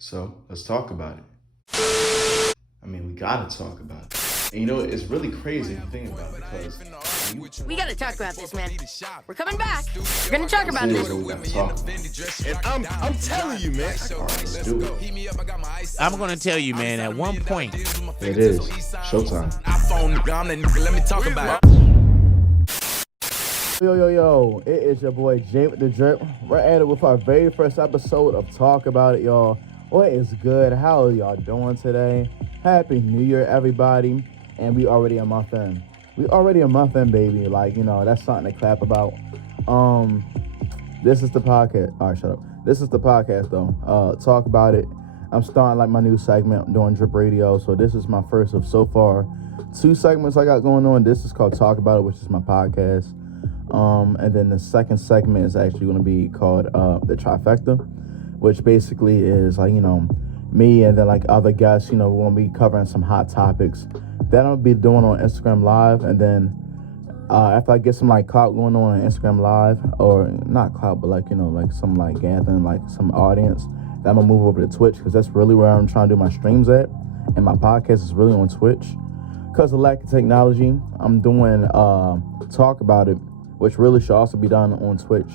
So let's talk about it. I mean, we gotta talk about it. And you know, it's really crazy to think about it because We gotta talk about this, man. We're coming back. We're gonna talk about it this. is what we gotta talk about. And I'm telling you, man. All right, let's do it. I'm gonna tell you, man, at one point, It is showtime. Let me talk about it. Yo, it is your boy Jay with the Drip. We're at it with our very first episode of Talk About It, y'all. What is good? How are y'all doing today? Happy New Year, everybody. And we already a month in. Baby. Like, you know, that's something to clap about. This is the podcast. All right, shut up. This is the podcast, though. Talk About It. I'm starting, like, my new segment. I'm doing Drip Radio. So this is my first of, so far, 2 segments I got going on. This is called Talk About It, which is my podcast. And then the second segment is actually going to be called the Trifecta, which basically is like, you know, me and then like other guests, you know, we're going to be covering some hot topics that I'll be doing on Instagram Live. And then after I get some like clout going on Instagram Live, or not clout, but like, you know, like some like gathering, like some audience, then I'm going to move over to Twitch because that's really where I'm trying to do my streams at. And my podcast is really on Twitch. Because of lack of technology, I'm doing Talk About It, which really should also be done on Twitch.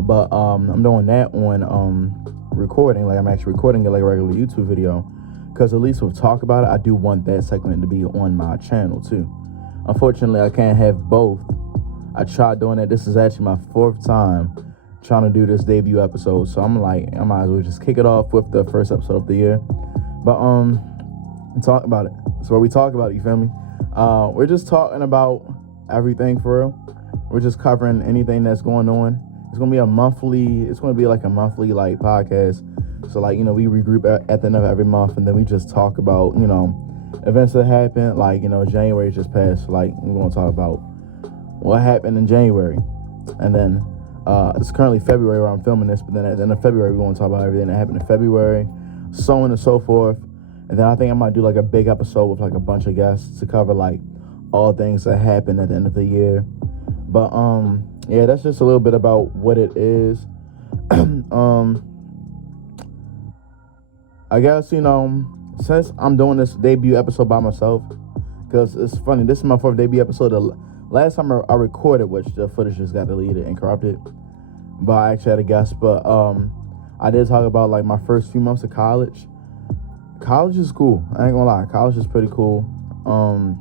But I'm doing that on recording. Like, I'm actually recording it like a regular YouTube video. Because at least with Talk About It, I do want that segment to be on my channel too. Unfortunately, I can't have both. I tried doing it. This is actually my 4th time trying to do this debut episode. So I'm like, I might as well just kick it off with the first episode of the year. But talk about it. That's where we talk about it, you feel me? We're just talking about everything for real. We're just covering anything that's going on. It's gonna be like a monthly like podcast. So like, you know, we regroup at the end of every month, and then we just talk about, you know, events that happened. Like, you know, January just passed. Like, we're gonna talk about what happened in January, and then it's currently February where I'm filming this. But then at the end of February, we're gonna talk about everything that happened in February, so on and so forth. And then I think I might do like a big episode with like a bunch of guests to cover like all things that happened at the end of the year. But yeah, that's just a little bit about what it is. I guess, you know, since I'm doing this debut episode by myself, because it's funny, this is my 4th debut episode. The last time I recorded, which the footage just got deleted and corrupted, but I actually had a guest. But I did talk about like my first few months of college. College is cool. I ain't gonna lie, college is pretty cool. I'm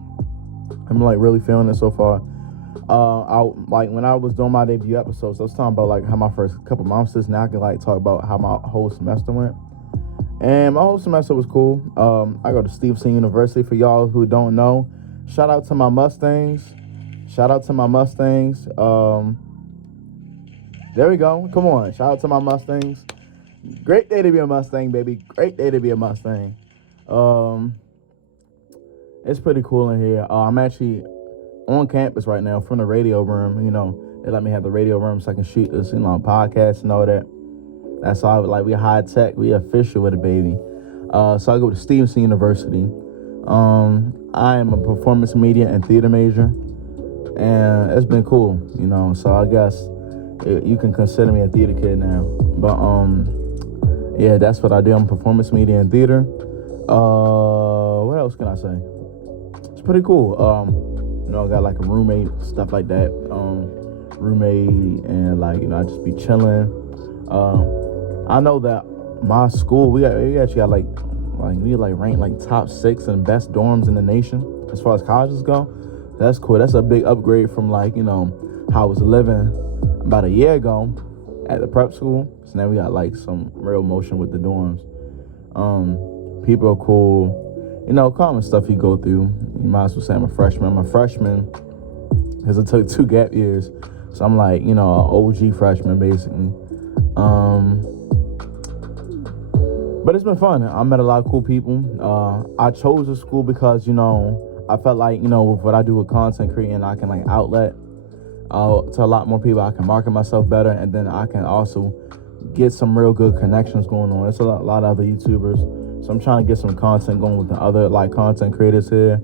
like really feeling it so far. When I was doing my debut episodes, I was talking about like how my first couple months is. Now I can like talk about how my whole semester went. And my whole semester was cool. I go to Stevenson University. For y'all who don't know, shout out to my Mustangs. There we go. Come on, shout out to my Mustangs. Great day to be a Mustang, baby. Great day to be a Mustang. It's pretty cool in here. I'm actually on campus right now from the radio room. You know, they let me have the radio room so I can shoot this, you know, podcast and all that. That's all. Like, we high tech, we official with it, baby. So I go to Stevenson University. I am a performance media and theater major, and it's been cool, you know. So I guess you can consider me a theater kid now. But yeah, that's what I do. I'm performance media and theater. What else can I say? It's pretty cool. You know, I got like a roommate, stuff like that. Roommate, and like, you know, I just be chilling. I know that my school, we actually got like we ranked like top 6 in best dorms in the nation as far as colleges go. That's cool. That's a big upgrade from like, you know, how I was living about a year ago at the prep school. So now we got like some real motion with the dorms. People are cool. You know, common stuff you go through. You might as well say I'm a freshman. I'm a freshman because I took 2 gap years. So I'm like, you know, an OG freshman basically. But it's been fun. I met a lot of cool people. I chose this school because, you know, I felt like, you know, with what I do with content creating, I can like outlet to a lot more people. I can market myself better, and then I can also get some real good connections going on. There's a lot of other YouTubers. So I'm trying to get some content going with the other like content creators here.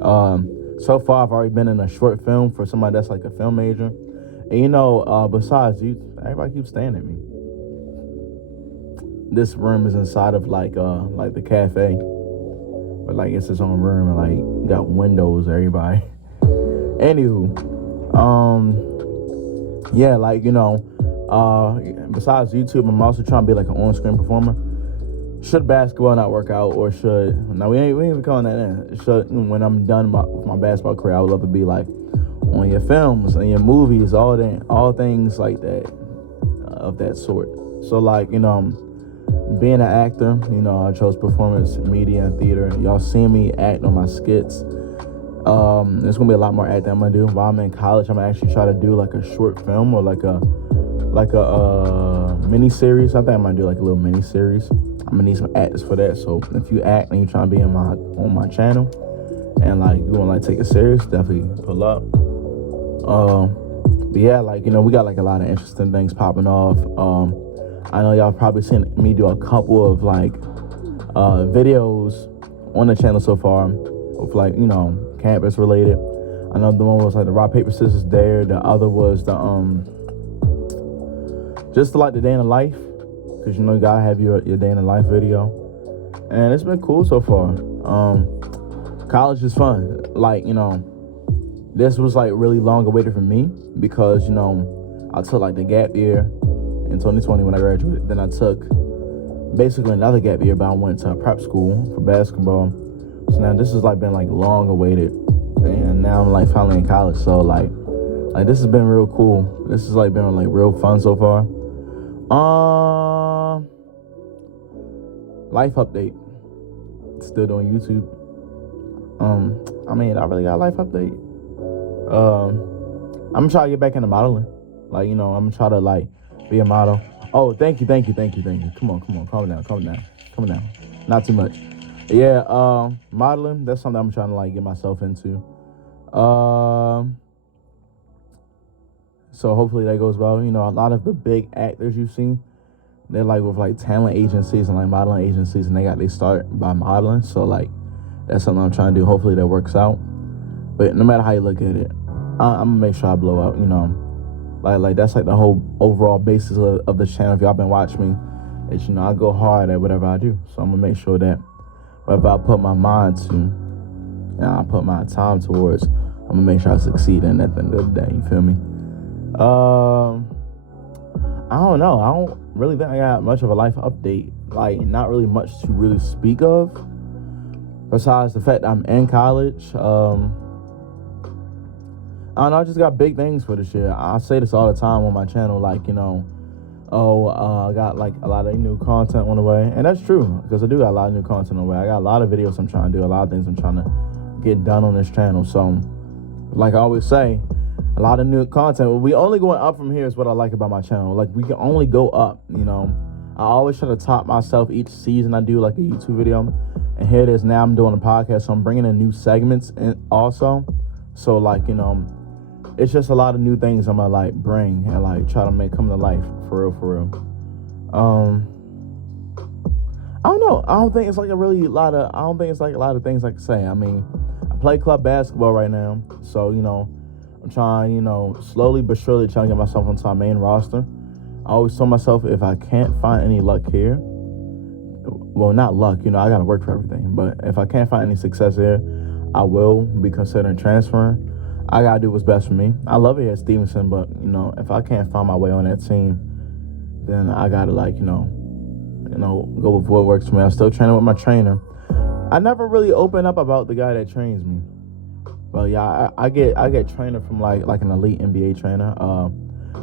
So far, I've already been in a short film for somebody that's like a film major. And, you know, besides, everybody keeps staring at me. this room is inside of like the cafe, but like it's its own room and like got windows. Everybody. Anywho, yeah, like besides YouTube, I'm also trying to be like an on-screen performer. Should basketball not work out, or should we ain't even calling that in. Should when I'm done with my basketball career, I would love to be like on your films and your movies, all things like that, of that sort. So like being an actor, I chose performance, media, and theater. Y'all see me act on my skits. There's gonna be a lot more acting I'm gonna do. While I'm in college, I'm gonna actually try to do like a short film or like a mini series. I think I'm gonna do like a little mini series. I'm gonna need some actors for that. So if you act and you're trying to be on my channel and like you wanna like take it serious, definitely pull up. But yeah, like we got like a lot of interesting things popping off. I know y'all probably seen me do a couple of like videos on the channel so far of like campus related. I know the one was like the rock paper scissors dare. The other was the just like the day in the life, because you gotta have your day in the life video, and it's been cool so far. College is fun. Like this was like really long awaited for me because I took like the gap year in 2020 when I graduated. Then I took basically another gap year, but I went to a prep school for basketball. So now this has like been like long awaited, and now I'm like finally in college. So like this has been real cool. This has like been like real fun so far. Life update. Still doing YouTube. I mean, I really got a life update. I'm trying to get back into modeling. Like, I'm trying to like be a model. Oh, thank you. Come on, calm down. Not too much. Yeah, modeling, that's something I'm trying to like get myself into. So hopefully that goes well. A lot of the big actors you've seen, they're like with like talent agencies and like modeling agencies, and they start by modeling. So like that's something I'm trying to do. Hopefully that works out. But no matter how you look at it, I'm gonna make sure I blow out. Like that's like the whole overall basis of the channel. If y'all been watching me, it's I go hard at whatever I do. So I'm gonna make sure that whatever I put my mind to and I put my time towards, I'm gonna make sure I succeed in at the end of the day. You feel me? I don't know. I don't really think I got much of a life update. Like, not really much to really speak of, besides the fact that I'm in college. I don't know. I just got big things for this year. I say this all the time on my channel. Like, I got like a lot of new content on the way, and that's true because I do got a lot of new content on the way. I got a lot of videos I'm trying to do, a lot of things I'm trying to get done on this channel. So, like I always say, a lot of new content. We only going up from here is what I like about my channel. Like, we can only go up, I always try to top myself each season I do like a YouTube video. And here it is now, I'm doing a podcast, so I'm bringing in new segments and also. So like, it's just a lot of new things I'm gonna like bring and like try to make come to life for real. I don't know. I don't think it's like a lot of things I can say. I mean, I play club basketball right now, so I'm trying, slowly but surely trying to get myself onto my main roster. I always told myself if I can't find any luck here, well, not luck, I got to work for everything. But if I can't find any success here, I will be considering transferring. I got to do what's best for me. I love it at Stevenson, but, if I can't find my way on that team, then I got to, like, go with what works for me. I'm still training with my trainer. I never really open up about the guy that trains me. But yeah, I get trainer from like an elite NBA trainer.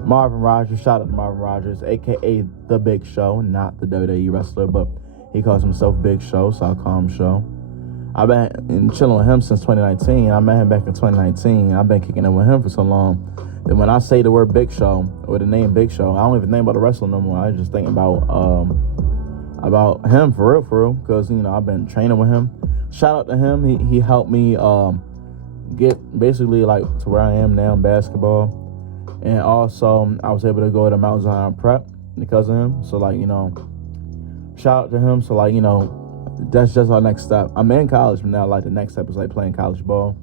Marvin Rogers, shout out to Marvin Rogers, aka The Big Show, not the WWE wrestler, but he calls himself Big Show, so I call him Show. I've been chilling with him since 2019. I met him back in 2019. I've been kicking it with him for so long that when I say the word Big Show or the name Big Show, I don't even think about the wrestler no more. I just think about him for real, because I've been training with him. Shout out to him. He helped me get basically like to where I am now in basketball. And also I was able to go to Mount Zion Prep because of him. So like, shout out to him. So like, that's just our next step. I'm in college now. Like the next step is like playing college ball.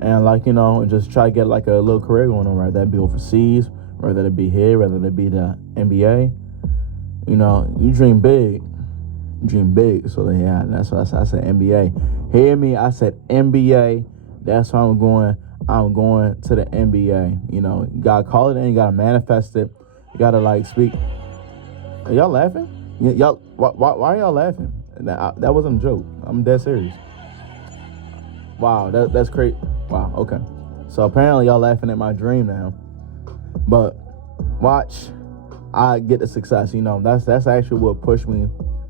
And like, just try to get like a little career going on, right? That'd be overseas, whether it be here, whether it be the NBA. You know, you dream big. Dream big. So yeah, that's what I said. I said NBA. Hear me? I said NBA. That's why I'm going. I'm going to the NBA. You know, you gotta call it in. You gotta manifest it. You gotta like speak. Are y'all laughing? Y'all, why are y'all laughing? That wasn't a joke. I'm dead serious. Wow, that's crazy. Wow. Okay. So apparently y'all laughing at my dream now. But watch, I get the success. You know, that's actually what pushed me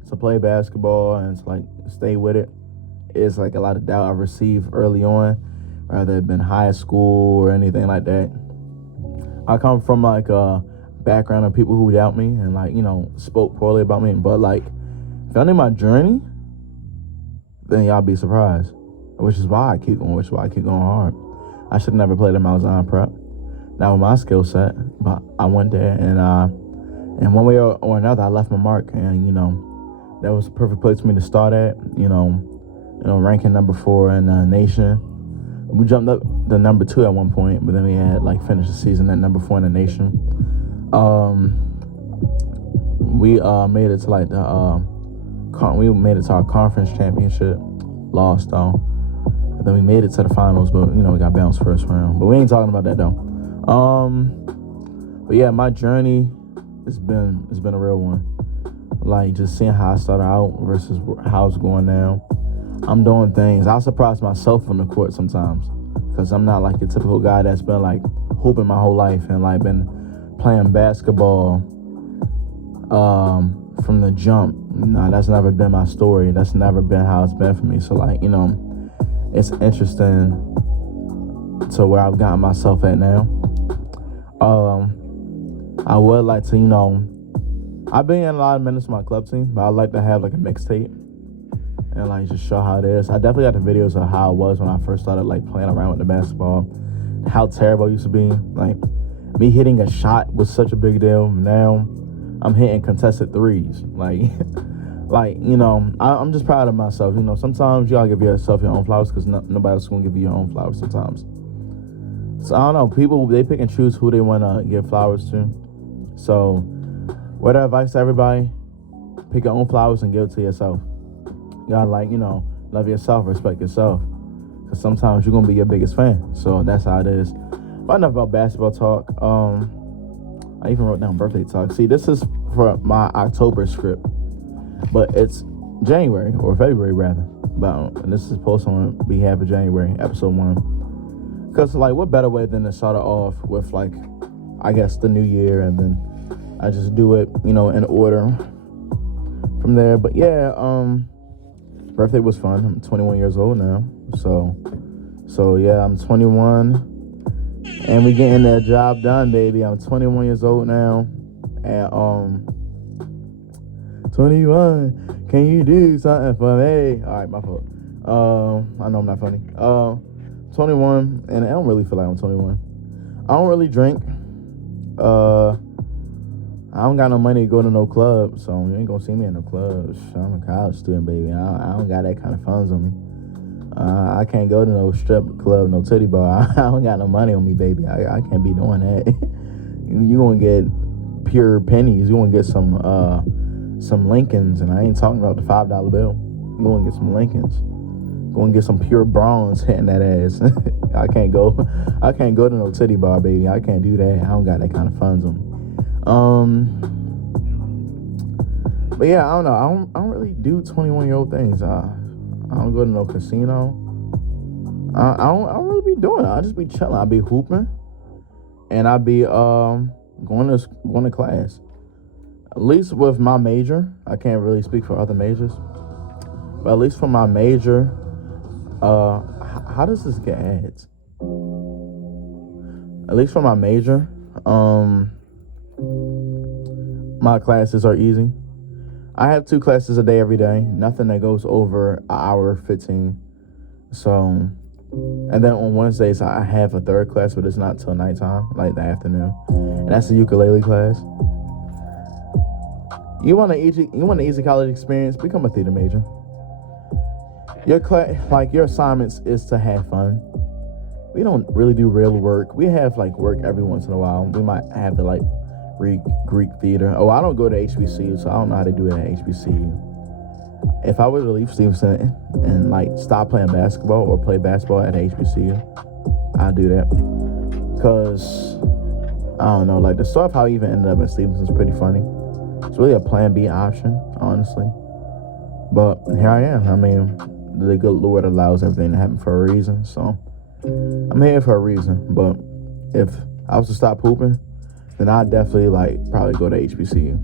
to play basketball and to like stay with it. It's like a lot of doubt I received early on, rather it been high school or anything like that. I come from like a background of people who doubt me and like, you know, spoke poorly about me. But like, if y'all knew my journey, then y'all be surprised. Which is why I keep going hard. I should have never played at Mount Zion Prep. Not with my skill set, but I went there and one way or another, I left my mark. And, you know, that was the perfect place for me to start at, you know, ranking number 4 in the nation. We jumped up to number 2 at one point, but then we had like finished the season at number 4 in the nation. We made it to like we made it to our conference championship. Lost though. And then we made it to the finals, but you know we got bounced first round. But we ain't talking about that though. But yeah, my journey it's been a real one. Like just seeing how I started out versus how it's going now. I'm doing things. I surprise myself on the court sometimes because I'm not like a typical guy that's been like hooping my whole life and like been playing basketball from the jump. No, that's never been my story. That's never been how it's been for me. So like, you know, it's interesting to where I've gotten myself at now. I would like to, you know, I've been in a lot of minutes with my club team, but I'd like to have like a mixtape and like just show how it is. I definitely got the videos of how it was when I first started like playing around with the basketball, how terrible it used to be. Like me hitting a shot was such a big deal. Now I'm hitting contested threes. Like, you know, I'm just proud of myself. You know, sometimes you gotta give yourself your own flowers because nobody else is gonna give you your own flowers sometimes. So I don't know, people, they pick and choose who they wanna give flowers to. So, word of advice to everybody, pick your own flowers and give it to yourself. You gotta like, you know, love yourself, respect yourself. Because sometimes you're gonna be your biggest fan. So that's how it is. But enough about basketball talk. I even wrote down birthday talk. See, this is for my October script, but it's January or February rather. But this is posted on behalf of January, episode 1. Because like, what better way than to start it off with like, I guess the new year, and then I just do it, you know, in order from there. But yeah, birthday was fun. I'm 21 years old now, so yeah, I'm 21. And we getting that job done, baby. I'm 21 years old now. And 21, can you do something for me? All right, my fault. I know I'm not funny. 21, and I don't really feel like I'm 21. I don't really drink. I don't got no money to go to no club, so you ain't gonna see me in no clubs. I'm a college student, baby. I don't got that kind of funds on me. I can't go to no strip club, no titty bar. I don't got no money on me, baby. I can't be doing that. You gonna get pure pennies. You gonna get some Lincolns, and I ain't talking about the $5 bill. You gonna get some Lincolns. Gonna get some pure bronze hitting that ass. I can't go to no titty bar, baby. I can't do that. I don't got that kind of funds on me. But yeah, I don't know. I don't really do 21-year-old things. I don't go to no casino. I don't really be doing it. I just be chilling. I be hooping, and I be going to class. At least with my major, I can't really speak for other majors, but at least for my major, how does this get ads? At least for my major, my classes are easy. I have 2 classes a day every day, nothing that goes over an hour 15. So, and then on Wednesdays, I have a 3rd class, but it's not till nighttime, like the afternoon. And that's a ukulele class. You want an easy college experience? Become a theater major. Your assignments is to have fun. We don't really do real work. We have like work every once in a while. We might have to like Greek theater. Oh, I don't go to HBCU, so I don't know how to do it at HBCU. If I were to leave Stevenson and like stop playing basketball or play basketball at HBCU, I'd do that. Cause I don't know, like the stuff how I even ended up in Stevenson is pretty funny. It's really a plan B option, honestly. But here I am. I mean, the good Lord allows everything to happen for a reason. So I'm here for a reason. But if I was to stop hooping, then I'd definitely like probably go to HBCU.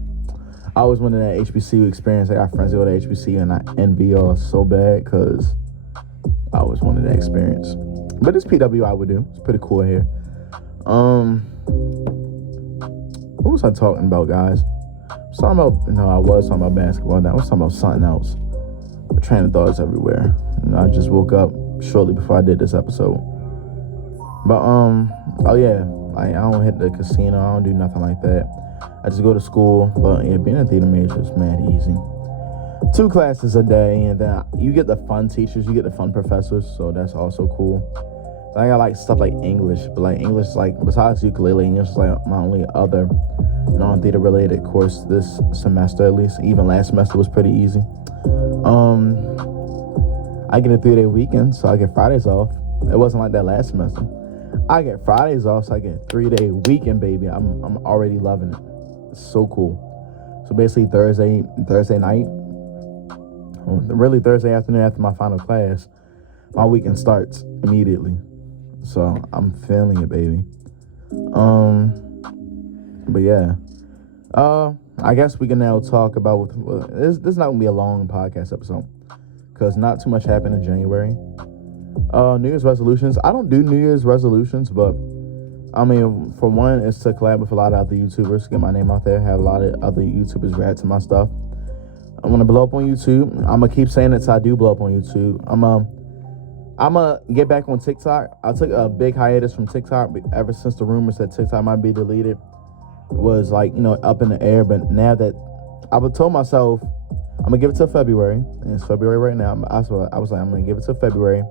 I always wanted that HBCU experience. I got friends that go to HBCU and I envy y'all so bad because I always wanted that experience. But it's PW I would do. It's pretty cool here. What was I talking about, guys? I was talking about basketball. Now I was talking about something else. The train of thoughts everywhere. I just woke up shortly before I did this episode. But oh yeah, like I don't hit the casino. I don't do nothing like that. I just go to school. But yeah, being a theater major is mad easy. 2 classes a day, and then you get the fun teachers, you get the fun professors, so that's also cool. I got like stuff like English, but like English, like besides ukulele, English is like my only other non-theater related course this semester, at least. Even last semester was pretty easy. I get a 3-day weekend, so I get Fridays off. It wasn't like that last semester. I get Fridays off, so I get a 3-day weekend, baby. I'm already loving it. It's so cool. So basically Thursday night, really Thursday afternoon after my final class, my weekend starts immediately. So I'm feeling it, baby. But yeah. I guess we can now talk about this is not gonna be a long podcast episode because not too much happened in January. New Year's resolutions. I don't do New Year's resolutions, but I mean, for one, it's to collab with a lot of other YouTubers, get my name out there, have a lot of other YouTubers react to my stuff. I want to blow up on YouTube. I'm gonna keep saying it till I do blow up on YouTube. I'm gonna get back on TikTok. I took a big hiatus from TikTok ever since the rumors that TikTok might be deleted was like, up in the air. But now that I've told myself I'm gonna give it till February, and it's February right now. I was like, I'm gonna give it till February,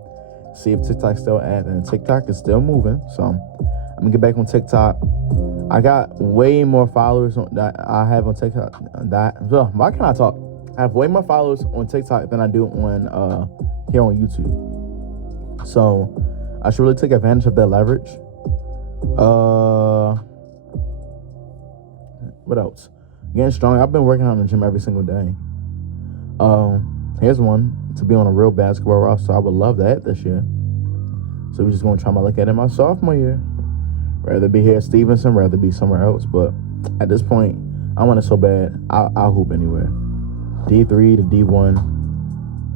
see if TikTok's still active, and TikTok is still moving. So I'm gonna get back on TikTok. I got way more followers that I have on TikTok. Why can't I talk? I have way more followers on TikTok than I do on here on YouTube. So I should really take advantage of that leverage. What else? Getting strong. I've been working out in the gym every single day. Here's one, to be on a real basketball roster. I would love that this year. So we're just gonna try my luck at it my sophomore year. Rather be here at Stevenson, rather be somewhere else. But at this point, I want it so bad. I'll hoop anywhere. D3 to D1,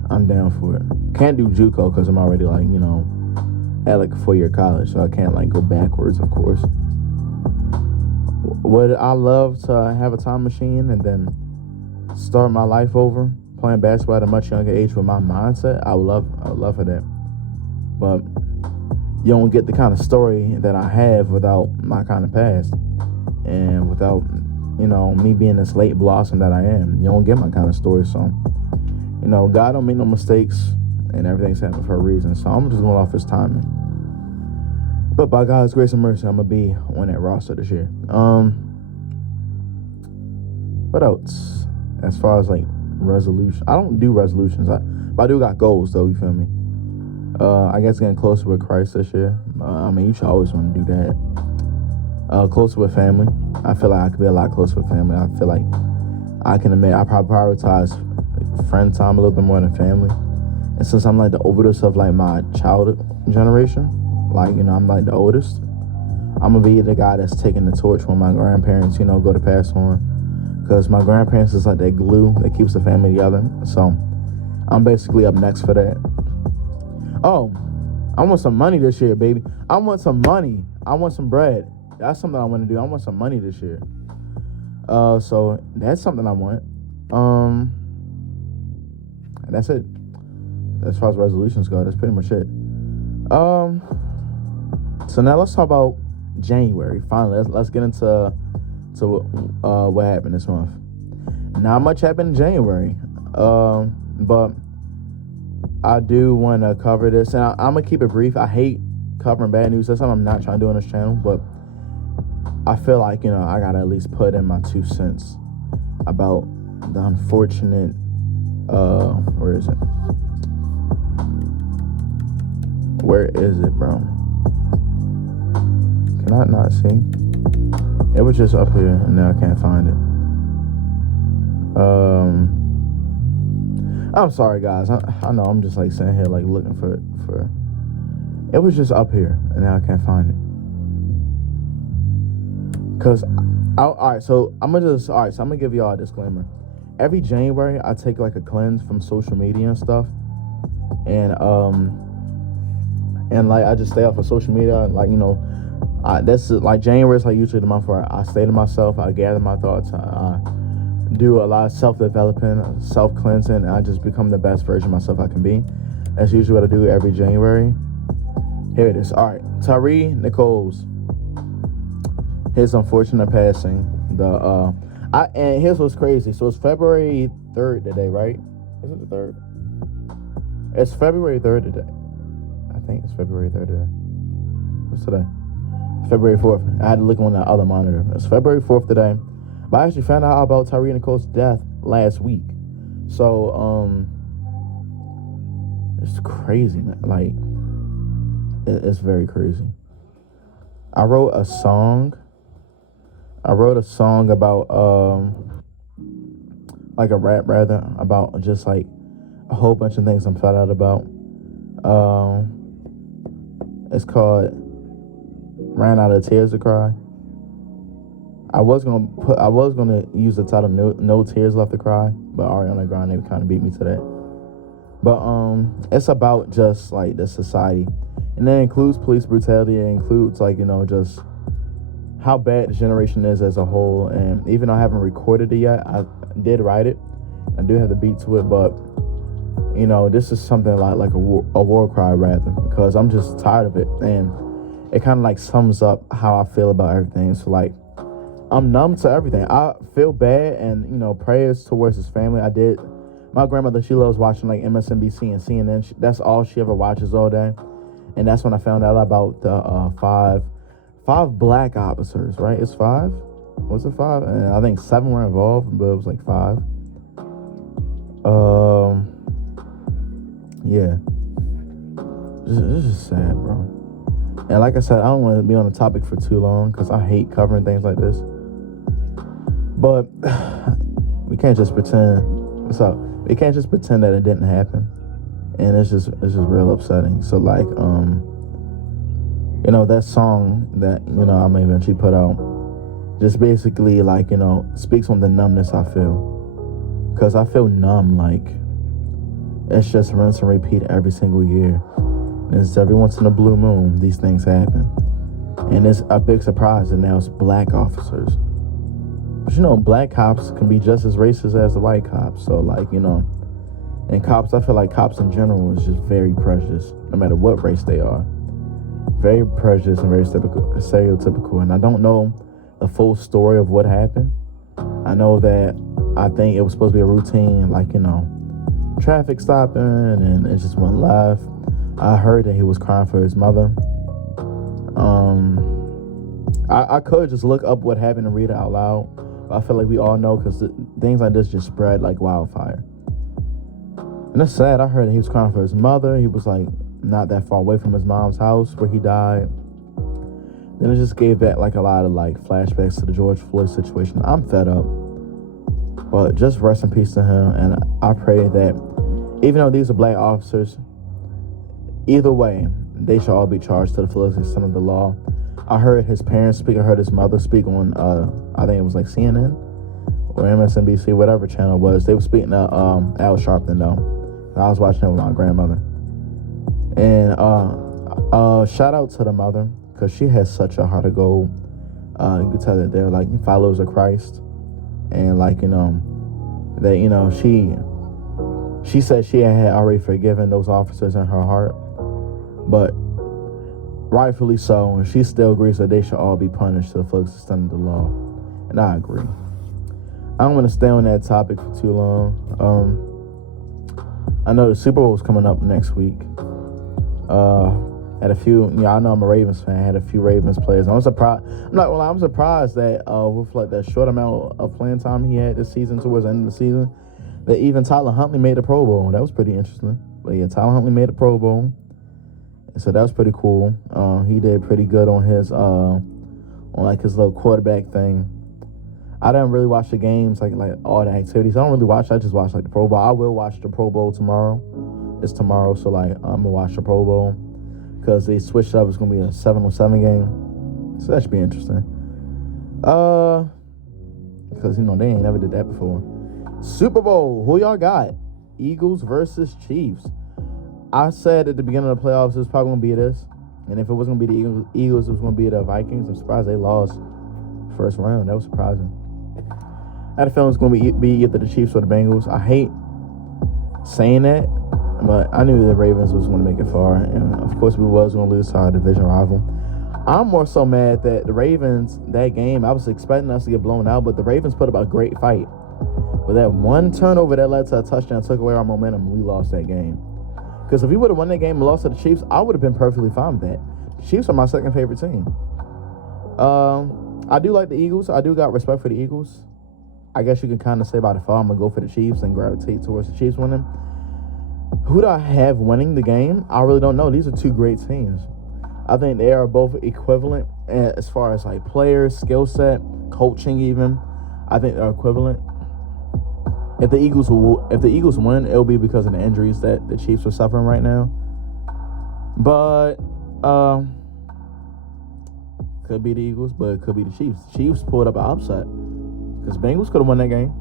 I'm down for it. Can't do JUCO because I'm already at like a 4-year college, so I can't go backwards, of course. Would I love to have a time machine and then start my life over playing basketball at a much younger age with my mindset? I would love for that. But you don't get the kind of story that I have without my kind of past, and without me being this late blossom that I am. You don't get my kind of story. So God don't make no mistakes, and everything's happening for a reason. So I'm just going off his timing. But by God's grace and mercy, I'm gonna be on that roster this year. What else? As far as resolution, I don't do resolutions. But I do got goals though. You feel me? I guess getting closer with Christ this year. You should always want to do that. Closer with family. I feel like I could be a lot closer with family. I feel like I probably prioritize friend time a little bit more than family. And since I'm the oldest of my child generation, I'm the oldest, I'm gonna be the guy that's taking the torch when my grandparents, go to pass on. Because my grandparents is that glue that keeps the family together. So I'm basically up next for that. Oh, I want some money this year, baby. I want some money. I want some bread. That's something I want to do. I want some money this year. So that's something I want. And that's it. As far as resolutions go, that's pretty much it. So now let's talk about January. Finally, let's get into what happened this month. Not much happened in January, but I do want to cover this, and I'm gonna keep it brief. I hate covering bad news. That's something I'm not trying to do on this channel. But I feel like, I gotta at least put in my 2 cents about the unfortunate, where is it? Where is it, bro? Can I not see? It was just up here, and now I can't find it. I'm sorry, guys. I know I'm just like sitting here like looking for. It was just up here, and now I can't find it. Cause, all right. So I'm gonna give y'all a disclaimer. Every January, I take like a cleanse from social media and stuff, and like I just stay off of social media, and like that's like January is like usually the month where I stay to myself. I gather my thoughts. I do a lot of self-development, self-cleansing, and I just become the best version of myself I can be. That's usually what I do every January. Here it is. All right, Tyree Nichols. His unfortunate passing. And here's what's crazy. So it's February 3rd today, right? Is it the 3rd? It's February 3rd today. I think it's February 3rd today. What's today? February 4th. I had to look on the other monitor. It's February 4th today. But I actually found out about Tyree Nichols' death last week. So, it's crazy, man. Like, it's very crazy. I wrote a song about, like a rap rather, about just like a whole bunch of things I'm fed out about. It's called Ran Out of Tears to Cry. I was gonna use the title No Tears Left to Cry, but Ariana Grande kind of beat me to that. But it's about just like the society, and that includes police brutality. It includes like just how bad the generation is as a whole. And even though I haven't recorded it yet, I did write it. I do have the beat to it, but this is something like a war cry rather, because I'm just tired of it, and it kind of like sums up how I feel about everything. So like, I'm numb to everything. I feel bad, and prayers towards his family. My grandmother, she loves watching like MSNBC and CNN. That's all she ever watches all day. And that's when I found out about the five black officers, right? It's 5? Was it 5? And I think 7 were involved, but it was like 5. Yeah. It's just sad, bro. And like I said, I don't want to be on the topic for too long because I hate covering things like this. But we can't just pretend. What's up? We can't just pretend that it didn't happen. And it's just real upsetting. So like, that song that, I may eventually put out just basically like, speaks on the numbness I feel. Because I feel numb, like it's just rinse and repeat every single year. And it's every once in a blue moon, these things happen. And it's a big surprise that now it's black officers. But black cops can be just as racist as the white cops. So like, and cops, I feel like cops in general is just very precious, no matter what race they are. Very precious and very stereotypical. And I don't know the full story of what happened. I know that I think it was supposed to be a routine, like, traffic stopping, and it just went left. I heard that he was crying for his mother. I could just look up what happened and read it out loud. But I feel like we all know, because things like this just spread like wildfire. And it's sad. I heard that he was crying for his mother. He was like not that far away from his mom's house where he died. Then it just gave back like a lot of like flashbacks to the George Floyd situation. I'm fed up. But just rest in peace to him. And I pray that even though these are black officers, either way, they should all be charged to the fullest extent of the law. I heard his parents speak. I heard his mother speak on, I think it was like CNN or MSNBC, whatever channel it was. They were speaking to Al Sharpton, though. I was watching it with my grandmother. And shout out to the mother, because she has such a heart of gold. You could tell that they're like followers of Christ. And like, that, she said she had already forgiven those officers in her heart. But rightfully so, and she still agrees that they should all be punished to the fullest extent of the law. And I agree. I don't want to stay on that topic for too long. I know the Super Bowl is coming up next week. Had a few, I know I'm a Ravens fan. Had a few Ravens players. I'm surprised. I'm not gonna lie, I'm surprised that with like that short amount of playing time he had this season towards the end of the season, that even Tyler Huntley made the Pro Bowl. That was pretty interesting. But yeah, Tyler Huntley made the Pro Bowl, so that was pretty cool. He did pretty good on his his little quarterback thing. I didn't really watch the games, like all the activities. I don't really watch. I just watch like the Pro Bowl. I will watch the Pro Bowl tomorrow. It's tomorrow, so like I'm gonna watch the Pro Bowl because they switched up. It's gonna be a 7-on-7 game, so that should be interesting. Because they ain't never did that before. Super Bowl, who y'all got? Eagles versus Chiefs. I said at the beginning of the playoffs it was probably gonna be this, and if it was gonna be the Eagles, it was gonna be the Vikings. I'm surprised they lost first round. That was surprising. I had a feeling it was going to be either the Chiefs or the Bengals. I hate saying that, but I knew the Ravens was going to make it far. And, of course, we was going to lose to our division rival. I'm more so mad that the Ravens, that game, I was expecting us to get blown out, but the Ravens put up a great fight. But that one turnover that led to a touchdown took away our momentum, and we lost that game. Because if we would have won that game and lost to the Chiefs, I would have been perfectly fine with that. The Chiefs are my second favorite team. I do like the Eagles. I do got respect for the Eagles. I guess you can kind of say by default I'm going to go for the Chiefs and gravitate towards the Chiefs winning. Who do I have winning the game? I really don't know. These are two great teams. I think they are both equivalent as far as like players, skill set, coaching even. I think they're equivalent. If the Eagles win, it'll be because of the injuries that the Chiefs are suffering right now. But could be the Eagles, but it could be the Chiefs. Chiefs pulled up an upset because Bengals could have won that game.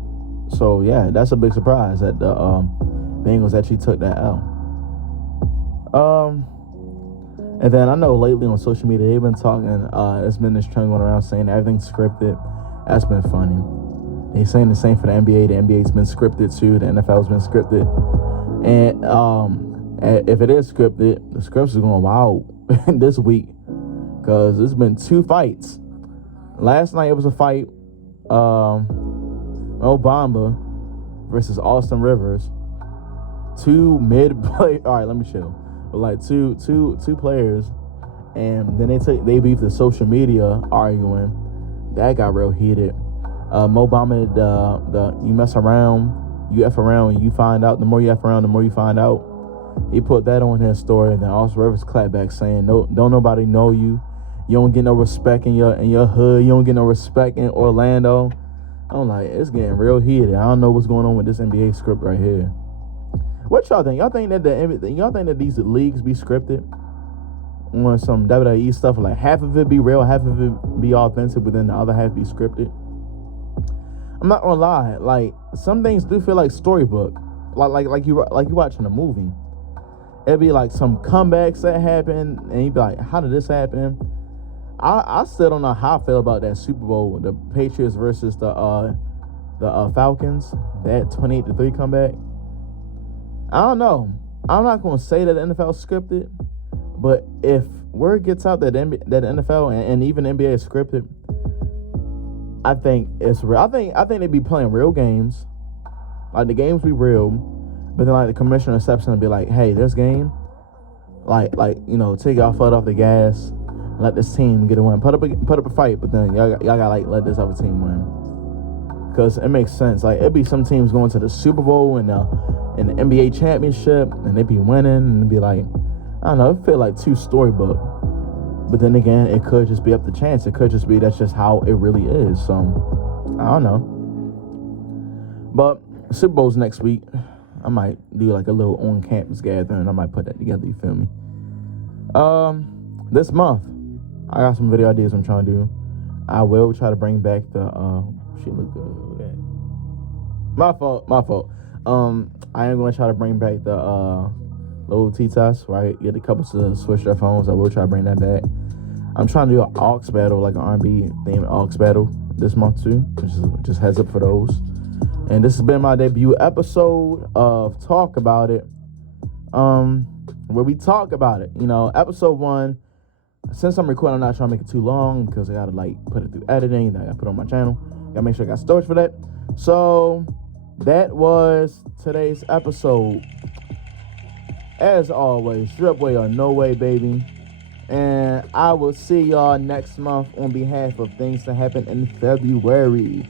So yeah, that's a big surprise that the Bengals actually took that L. And then I know lately on social media they've been talking. It's been this trend going around saying everything's scripted. That's been funny. They're saying the same for the NBA. The NBA's been scripted too. The NFL's been scripted. And if it is scripted, the scripts are going wild this week because there's been 2 fights. Last night it was a fight. Obama versus Austin Rivers. 2 mid-play. All right, let me chill. But like two players, and then they beefed the social media arguing. That got real heated. Mo Bamba, you mess around, you F around, and you find out. The more you F around, the more you find out. He put that on his story, and then Austin Rivers clapped back saying, "No, don't nobody know you. You don't get no respect in your hood. You don't get no respect in Orlando." I'm like, it's getting real heated. I don't know what's going on with this NBA script right here. What y'all think? Y'all think that these leagues be scripted? On some WWE stuff, like half of it be real, half of it be authentic, but then the other half be scripted. I'm not gonna lie, like some things do feel like storybook, like you watching a movie. It'd be like some comebacks that happen, and you'd be like, how did this happen? I still don't know how I feel about that Super Bowl, the Patriots versus the Falcons, that 28-3 comeback. I don't know. I'm not gonna say that the NFL scripted, but if word gets out that the NFL and even NBA is scripted, I think it's real. I think they be playing real games, like the games be real, but then like the commissioner steps in and be like, "Hey, this game, like take y'all foot off the gas, let this team get a win, put up a fight, but then y'all gotta like let this other team win." Because it makes sense. Like it'd be some teams going to the Super Bowl and the NBA championship, and they'd be winning, and it'd be like, I don't know, it feel like too storybook. But then again, it could just be up to chance. It could just be that's just how it really is. So I don't know. But Super Bowl's next week. I might do like a little on-campus gathering. I might put that together. You feel me? This month, I got some video ideas I'm trying to do. I will try to bring back the shit look good. My fault. I am going to try to bring back the little T-test, right? Get the couples to switch their phones. I will try to bring that back. I'm trying to do an aux battle, like an R&B themed aux battle this month too. Just heads up for those. And this has been my debut episode of Talk About It, where we talk about it. Episode 1. Since I'm recording, I'm not trying to make it too long because I gotta like put it through editing. I gotta put it on my channel. Gotta make sure I got storage for that. So that was today's episode. As always, drip way or no way, baby. And I will see y'all next month on behalf of things that happen in February.